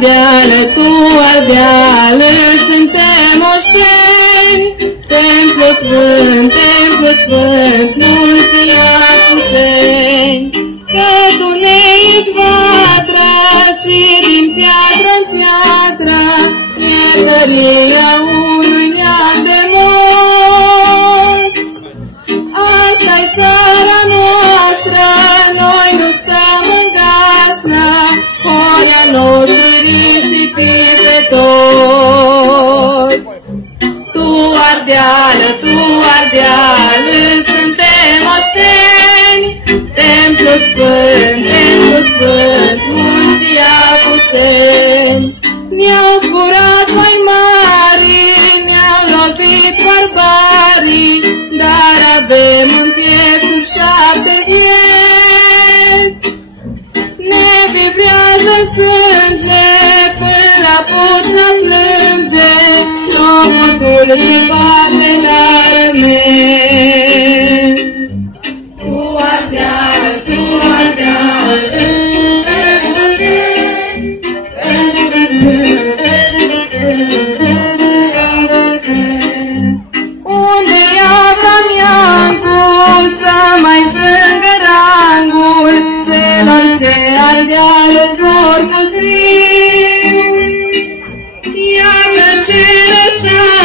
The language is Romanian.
ardeală, tu ardeală, suntem oșteni. Templu sfânt, munții Apuseni, că tu ne ești vatra și din piatră în piatră e tăria unui neam de morți. Asta-i țara noastră, noi nu stăm în gaznă, horia noastră risipi pe toți. Tu ardeală, suntem oșteni, templu sfânt, munții Apuseni. Ne-au furat mai mari, ne-au lovit barbarii, dar avem în pieptul 7 vieți. Ne vibrează sânge, până la putna plânge, lopotul ce bate la rămeni. Tu ardeală, unde-i Avram Iancu să mai frângă rangul celor ce ardeală vor puzi. Iată ce răsare